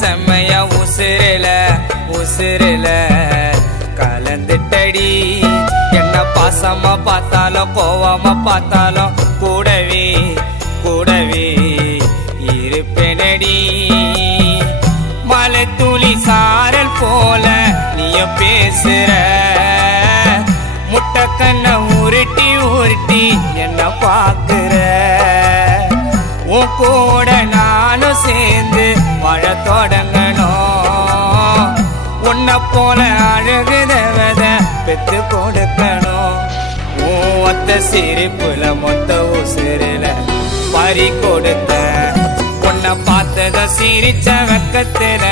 செம்மையா உசுருல உசுருல கலந்துட்டடி. என்ன பாசமா பார்த்தாலும் கோவமா பார்த்தாலும் கூடவே கூடவே இருப்பேனடி. மலை துளி சாரல் போல நீய பேசுற, முட்டை கண்ண உருட்டி உருட்டி என்ன பாக்குற. உன் கூட நானும் சேர்ந்து வாழ தொடங்கணும். உன்னை போல அழகு தேவத பெத்து கொடுக்கணும். ஒத்த சிரிப்புல மொத்த உசுருல பறி கொடுத்த, உன்னை பார்த்தத சிரிச்ச வெக்கத்துல